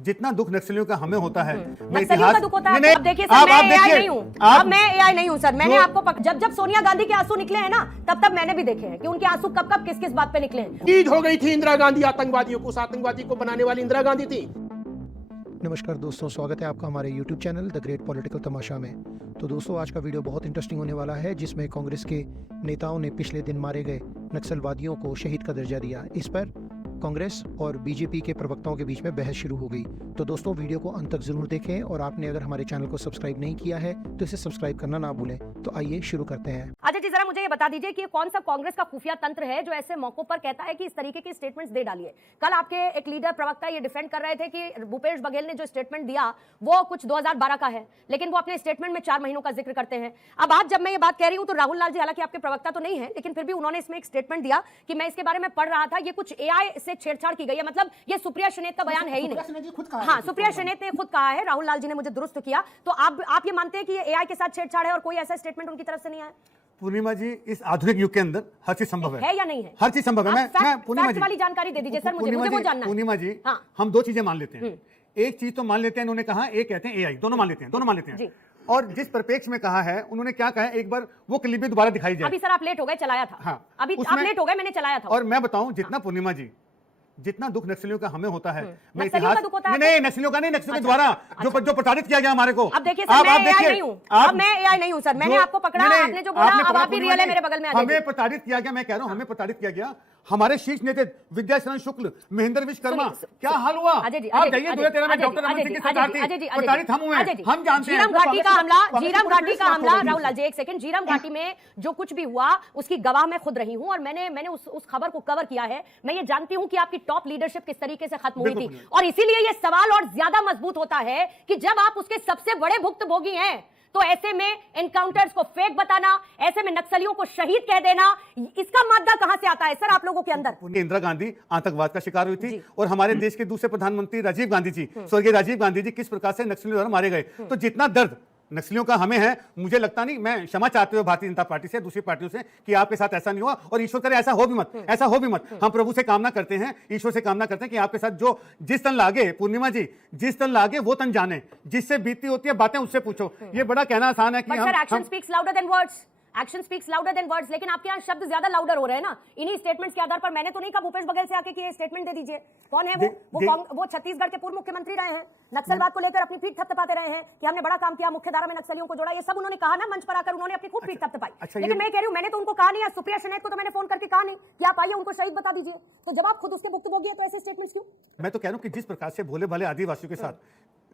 जितना दुख नक्सलियों का हमें होता है, नक्सलियों का दुख होता है। अब देखिए सर, मैं एआई नहीं हूँ, अब मैं एआई नहीं हूँ सर। मैंने आपको जब सोनिया गांधी के आंसू निकले हैं ना, तब मैंने भी देखे हैं कि उनके आंसू कब कब किस किस बात पे निकले हैं। चीज हो गई थी इंदिरा गांधी आतंकवादियों को, उस आतंकवादी को बनाने वाली इंदिरा गांधी थी। नमस्कार दोस्तों, स्वागत है आपका हमारे YouTube channel The Great Political Tamasha में। तो दोस्तों, आज का वीडियो बहुत इंटरेस्टिंग होने वाला है, जिसमें कांग्रेस के नेताओं ने पिछले दिन मारे गए नक्सलवादियों को शहीद का दर्जा दिया। इस पर कांग्रेस और बीजेपी के प्रवक्ताओं के बीच में बहस शुरू हो गई। तो दोस्तों, वीडियो को अंत तक जरूर देखें और आपने अगर हमारे चैनल को सब्सक्राइब नहीं किया है तो इसे सब्सक्राइब करना ना भूलें। तो आइए शुरू करते हैं। अजय जी, जरा मुझे ये बता दीजिए कि कौन सा कांग्रेस का खुफिया तंत्र है जो ऐसे मौकों पर कहता है कि इस तरीके के स्टेटमेंट्स दे डालिए। कल आपके एक लीडर प्रवक्ता ये डिफेंड कर रहे थे कि भूपेश बघेल ने जो स्टेटमेंट दिया वो कुछ 2012 का है, लेकिन वो अपने स्टेटमेंट में 4 महीनों का जिक्र करते हैं। अब आज जब मैं ये बात कह रही हूं तो राहुल लाल जी, हालांकि आपके प्रवक्ता तो नहीं है, लेकिन फिर भी उन्होंने इसमें एक स्टेटमेंट दिया कि मैं इसके बारे में पढ़ रहा था, ये कुछ एआई से छेड़छाड़ की गई है। मतलब ये सुप्रिया श्रीनेत का बयान है ही नहीं। हाँ, सुप्रिया श्रीनेत ने खुद कहा है, राहुल लाल जी ने मुझे दुरुस्त किया। तो आप ये मानते हैं कि ये एआई के साथ छेड़छाड़ है और कोई ऐसा स्टेटमेंट उनकी तरफ से नहीं आया? पूर्णिमा जी, इस आधुनिक युग के अंदर हर चीज संभव है या नहीं है? हर चीज संभव है। मैं पूर्णिमा जी वाली जानकारी दे दीजिए सर, मुझे वो जानना है। पूर्णिमा जी, हम 2 चीजें मान लेते हैं। एक चीज तो मान लेते हैं, इन्होंने कहा, एक कहते हैं एआई, दोनों मान लेते हैं। और जिस परिप्रेक्ष्य में कहा है, उन्होंने क्या कहा है, एक बार वो क्लिप भी दोबारा दिखाई जाए। अभी सर आप लेट हो गए, चलाया था। हाँ, अभी आप लेट हो गए, मैंने चलाया था। और मैं बताऊं, जितना पूर्णिमा जी, जितना दुख नक्सलियों का हमें होता है, मैं नक्सलियों का दुख होता है? नहीं, नक्सलियों का नहीं, नक्सलियों के द्वारा जो प्रताड़ित किया गया हमारे को। अब देखिए सर, मैं एआई नहीं हूं, अब मैं एआई नहीं हूं सर। मैंने आपको पकड़ा, आपने जो बोला, अब आप भी रियल है मेरे बगल में आ जाइए। हमें प्रताड़ित किया गया, मैं कह रहा हूं, हमें प्रताड़ित किया गया। हमारे शीर्ष नेता विद्याशरण शुक्ल, महेंद्र विश्वकर्मा, क्या हाल हुआ? आप जाइए, 2013 में डॉक्टर रमन सिंह की सरकार थी, प्रताड़ित हम हुए, हम जानते हैं। झीरम घाटी का हमला, राहुल लाल जी एक सेकंड, झीरम घाटी में जो कुछ भी हुआ उसकी गवाह मैं खुद रही हूं और मैंने उस खबर को कवर किया है। मैं ये जानती हूं कि आपकी टॉप लीडरशिप किस तरीके से खत्म हुई थी, और इसीलिए ये सवाल और ज्यादा मजबूत होता है कि जब आप उसके सबसे बड़े भुक्तभोगी हैं, तो ऐसे में एनकाउंटर्स को फेक बताना, ऐसे में नक्सलियों को शहीद कह देना, इसका मादा कहां से आता है सर आप लोगों के अंदर? इंदिरा गांधी आतंकवाद का शिकार हुई थी और हमारे देश के दूसरे प्रधानमंत्री राजीव गांधी जी, स्वर्गीय राजीव गांधी जी, किस प्रकार से नक्सलियों द्वारा मारे गए। तो जितना दर्द नक्सलियों का हमें है, मुझे लगता नहीं, मैं क्षमा चाहते हुए भारतीय जनता पार्टी से, दूसरी पार्टियों से, कि आपके साथ ऐसा नहीं हुआ, और ईश्वर करे ऐसा हो भी मत। हम प्रभु से कामना करते हैं, ईश्वर से कामना करते हैं कि आपके साथ जो जिस तन लागे, पूर्णिमा जी, जिस तन लागे वो तन जाने, जिससे बीतती होती है बातें उससे पूछो। ये बड़ा कहना आसान है कि action speaks louder than words. Action speaks louder than words, लेकिन आपके यहाँ शब्द ज्यादा लाउडर हो रहे हैं ना इन्हीं स्टेटमेंट्स के आधार पर। मैंने तो नहीं कहा भूपेश बघेल से आके कि ये स्टेटमेंट दे दीजिए। कौन है वो छत्तीसगढ़ के पूर्व मुख्यमंत्री रहे हैं, नक्सलवाद को लेकर अपनी पीठ थपथपाते रहे हैं कि हमने बड़ा काम किया, मुख्यधारा में नक्सलियों को जोड़ा, ये सब उन्होंने कहा ना मंच पर आकर, उन्होंने अपनी खूब पीठ थपथपाई। लेकिन मैं कह रही हूँ, मैंने तो उनको कहा नहीं है, सुप्रिया श्रीनेत को तो मैंने फोन करके कहा नहीं कि आप आइए उनको शहीद बता दीजिए। तो जब आप खुद उसके भुक्तभोगी हैं तो ऐसे स्टेटमेंट्स क्यों? मैं तो कह रहा हूँ कि जिस प्रकार से भोले भाले आदिवासियों के साथ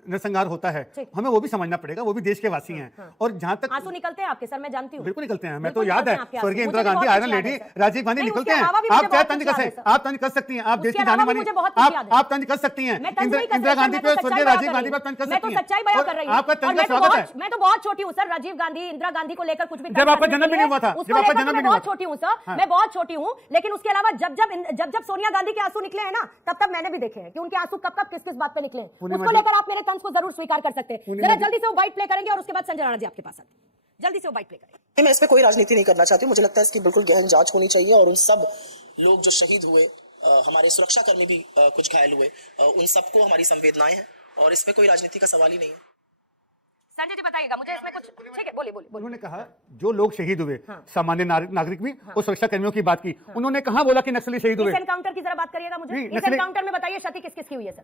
नरसंहार होता है, हमें वो भी समझना पड़ेगा, वो भी देश के वासी हैं। और जहां तक आंसू निकलते हैं आपके सर, मैं जानती हूं, बिल्कुल निकलते हैं। मैं तो याद है, स्वर्गीय इंदिरा गांधी, आयरन लेडी राजीव गांधी निकलते हैं। आप चाहे तंज कर सकती हैं, आप देश की जानी मानी, आप तंज कर सकती हैं। इंदिरा गांधी पे, स्वर्गीय राजीव गांधी पर तंज कर सकती हैं। सच्चाई बयां कर रही हूं, आपका तंज का स्वागत है। मैं तो बहुत छोटी हूं सर, राजीव गांधी, इंदिरा गांधी को लेकर कुछ भी, जब आपका जन्म भी नहीं हुआ था, जब आपका जन्म भी नहीं हुआ, बहुत छोटी हूं सर, मैं बहुत छोटी हूं। लेकिन उसके अलावा जब सोनिया गांधी के आंसू निकले हैं ना, तब मैंने भी देखे हैं कि उनके आंसू कब किस बात पे निकले, उसको लेकर आप मेरे तंज को जरूर स्वीकार कर सकते हैं। जरा जल्दी से वो बाइट प्ले करेंगे और उसके बाद संजय राणा जी आपके पास आते हैं। जल्दी से वो बाइट प्ले करेंगे। मैं इस पे कोई राजनीति नहीं करना चाहती हूँ। मुझे लगता है इसकी बिल्कुल गहन जांच होनी चाहिए, और उन सब लोग जो शहीद हुए, हमारे सुरक्षाकर्मी भी कुछ घायल हुए, उन सबको हमारी संवेदनाएं हैं, और इसमें कोई राजनीति का सवाल ही नहीं है। संजय जी बताइएगा मुझे इसमें कुछ, ठीक है, बोलिए। उन्होंने कहा जो लोग शहीद हुए, सामान्य नागरिक भी, और सुरक्षा कर्मियों की बात की। उन्होंने कहा बोला कि नक्सली शहीद हुए। इस एनकाउंटर की जरा बात करिएगा मुझे। इस एनकाउंटर में बताइए क्षति किस की हुई है सर?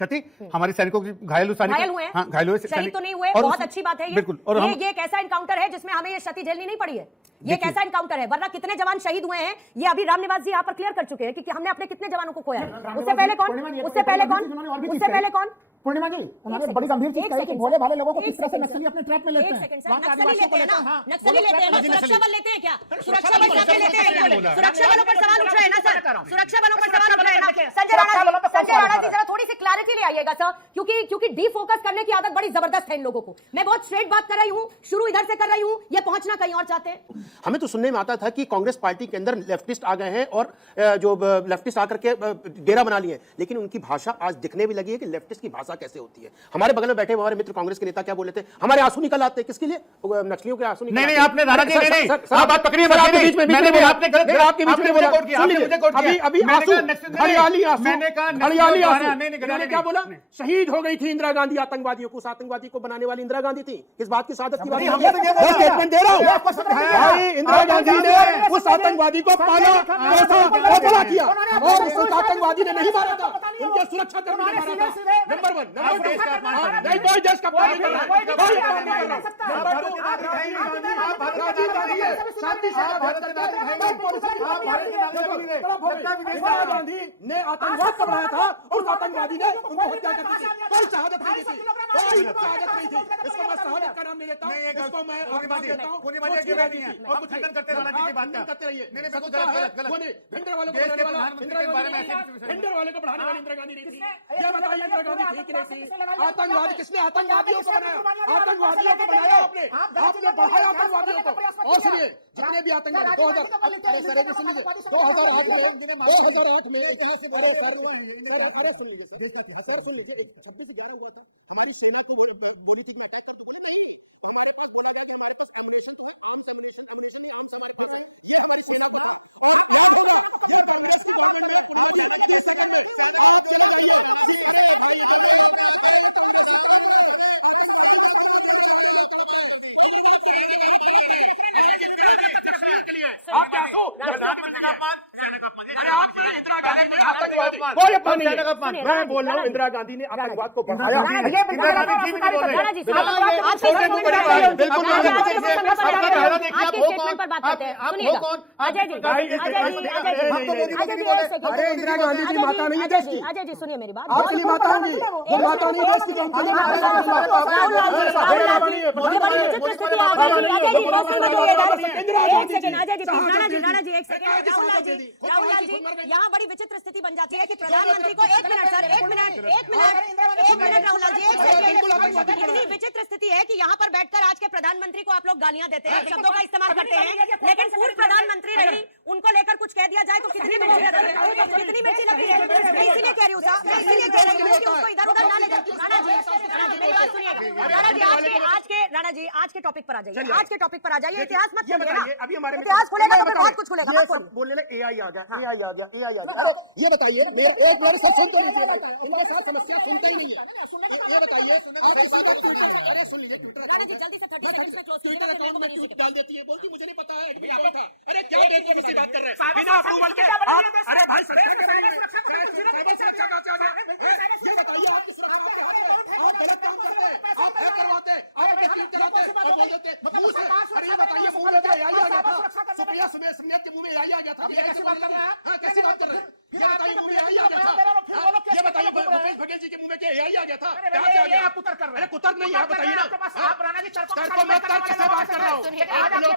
क्षति हमारे सैनिकों की घायल हुए हैं। हाँ, घायल हुए, शहीद तो नहीं हुए, बहुत अच्छी बात है ये। बिल्कुल। और ये एक ऐसा एनकाउंटर है जिसमें हमें ये क्षति झेलनी नहीं पड़ी है। ये कैसा एनकाउंटर है, वरना कितने जवान शहीद हुए हैं ये अभी राम निवास जी यहाँ पर क्लियर कर चुके हैं कि हमने अपने कितने जवानों को खोया है। उससे पहले कौन? पूर्णिमा जी, उन्होंने बड़ी गंभीर चीज कही कि भोले भाले लोगों को किस तरह से नक्सली अपने ट्रैप में लेते हैं। नक्सली लेते हैं ना, नक्सली लेते हैं, सुरक्षा बल लेते हैं क्या? सुरक्षा बल लेते हैं, सुरक्षा बलों पर सवाल उठ रहे हैं ना सर, सुरक्षा बलों पर सवाल उठ रहे हैं ना। संजय राणा जी जरा थोड़ी सी क्लैरिटी ले आइएगा सर, क्योंकि डीफोकस करने की आदत बड़ी जबरदस्त है इन लोगों को। मैं बहुत स्ट्रेट बात कर रही हूँ, शुरू इधर से कर रही हूँ, ये पहुंचना कहीं और चाहते हैं। हमें तो सुनने में आता था कि कांग्रेस पार्टी के अंदर लेफ्टिस्ट आ गए हैं, और जो लेफ्टिस्ट आकर के डेरा बना लिए, लेकिन उनकी भाषा आज दिखने भी लगी है कि लेफ्टिस्ट की भाषा कैसे होती है। हमारे बगल में बैठे हमारे मित्र कांग्रेस के नेता क्या बोले थे, हमारे आंसू निकल आते हैं, किसके लिए, नक्सलियों के आंसू निकल। नहीं आपने राणा जी नहीं आप बात पकड़िए, आपके बीच में आपने गलत आपके बीच में बोला, अभी घड़ियाली आंसू, घड़ियाली आंसू, मैंने क्या बोला, शहीद हो गई थी इंदिरा गांधी आतंकवादियों को, उस आतंकवादी को बनाने वाली इंदिरा गांधी थी, किस बात की शहादत की बात स्टेटमेंट दे रहा हूं। इंदिरा गांधी ने उस आतंकवादी को पाला, बड़ा किया, और उस आतंकवादी ने नहीं मारा था, उनके सुरक्षा कर्मी ने मारा था। नंबर 1, नहीं कोई देश का पालन कर रहा है, इंदिरा गांधी ने आतंकवाद को बढ़ाया था, उस आतंकवादी ने उनको हत्या कर दी थी, कोई शहादत नहीं थी, कोई शहादत नहीं थी। इसको मैं शहादत का नाम नहीं लेता हूं, इसको मैं आत्मा देता हूं। पूरी बात ये नहीं है और कुछ खंडन करते राणा जी की बात करते रहिए। नहीं बिल्कुल गलत वो नहीं, भेंडर वालों को बनाने वाला इंदिरा गांधी नहीं थी, भेंडर वाले को बढ़ाने वाली इंदिरा गांधी नहीं थी। ये बताइए इंदिरा गांधी थी कि नहीं थी? आतंकवादी किसने आतंकवादियों को बनाया, आतंकवादियों को बनाया आपने बढ़ाया आतंकवादियों को। और सुनिए, जितने भी आतंकवादी 2008 में इतिहास से बड़े कोई अपमान नहीं है। मैं बोल रहा हूँ इंदिरा गांधी ने आतंकवाद को बढ़ाया। राणा जी आप स्टेटमेंट पर बात करते हैं, सुनिएगा अजय जी, अरे इंदिरा गांधी की माता नहीं है देश की, अजय जी सुनिए मेरी बात, आपके लिए माता होंगी, वो माता नहीं देश की, जो हम यहाँ बड़ी विचित्र स्थिति बन जाती है कि प्रधानमंत्री को एक मिनट राहुल जी, एक सेकंड, इतनी विचित्र स्थिति है कि यहाँ पर बैठकर आज के प्रधानमंत्री को आप लोग गालियां देते हैं, शब्दों का इस्तेमाल करते हैं, लेकिन पूर्व प्रधानमंत्री रही, उनको लेकर कुछ कह दिया जाए तो कितनी मिर्ची लगती है, मैं इसीलिए कह रही हूँ साहब, मैं इसीलिए कह रही हूँ कि उसको इधर उधर ना ले जाए। राणा जी मेरी बात सुनिए, राणा जी आज के टॉपिक पर आ जाइए, आज के टॉपिक पर आ जाइए, इतिहास मत खोलिए, अभी हमारे इतिहास खुलेगा तो फिर बहुत कुछ खुलेगा। बोलने लगे एआई आ गया, एआई आ गया, एआई आ गया। अरे ये बताइए, एक बार सब सुन तो लीजिए, इनके साथ समस्या सुनते ही नहीं है। ये बताइए, आपके साथ अरे सुन लीजिए, ट्विटर अकाउंट में ट्वीट डाल देती है, बोलती मुझे नहीं पता है क्या था। अरे क्या बेवकूफी बात कर रहे हैं बिना अप्रूवल के? अरे भाई ये बताइए, आपकी सुरक्षा आपके हाथ में, आप गलत काम करते हैं, आप हैक करवाते हैं, आप अपने ट्वीट चलाते हैं और बोल देते हैं। अरे ये बताइए, मुंह में एआई आ गया था, सुप्रिया सुमेध के मुंह में एआई आ गया था, ये कैसी बात कर रहे हैं? हाँ कैसी बात कर रहे हैं? ये बताइए, मुंह में एआई आ गया था, ये बताइए भूपेश बघेल जी के मुंह में क्या एआई आ गया था? क्या आ गया? आप कुतर कर रहे हैं। अरे कुतर नहीं है, बताइए ना, आप राणा जी तर्क में मैं तर्क से बात कर रहा हूँ। आप लोग